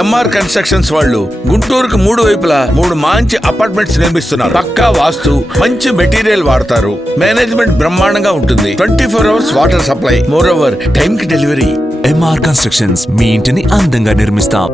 MR constructions వాళ్ళు గుంటూరుకు 3 వైపులా 3 మంచి అపార్ట్మెంట్స్ నిర్మిస్తున్నారు. పక్కా వాస్తు, మంచి మెటీరియల్ వాడతారు. మేనేజ్మెంట్ బ్రహ్మాండంగా ఉంటుంది. 24 hours water supply, more over time కి డెలివరీ. ఎంఆర్ కన్స్ట్రక్షన్స్, మీ ఇంటిని అందంగా నిర్మిస్తాం.